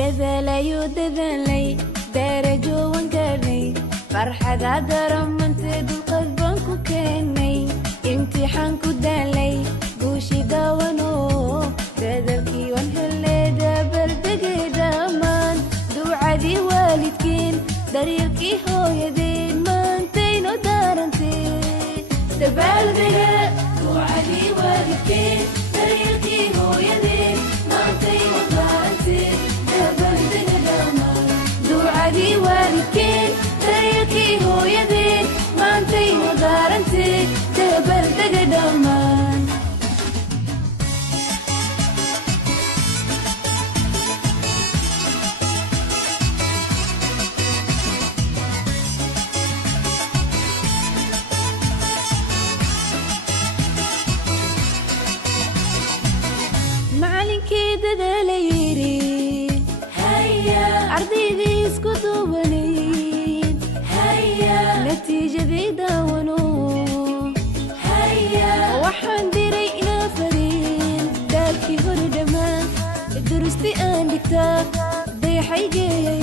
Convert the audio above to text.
dadalayo dadalay darajo waan gaarnay farxada daramante dulqad baan ku keenay imtixaan ku daalay guushi daawano dadalkii waan helay dabaaldegay dhammaan ducadii waalidkiin daryeelkii hooyadeen maantayno daarantee dabaaldega ducadii waalidkiin daryeelkii hooyadeen maantayno daarantee dabaaldega dhammaan ducadii waalidkiin daryeelkii hooyadeen maantayno daarantee dabaaldega dhammaan macalinkii dadaalayiri haya ardaydii isku duubanayd haya natiijadii daawano haya waxaan diray inaa fariin daalkii hore dhammaan durusti aan dhigtaa dayaxay geeyay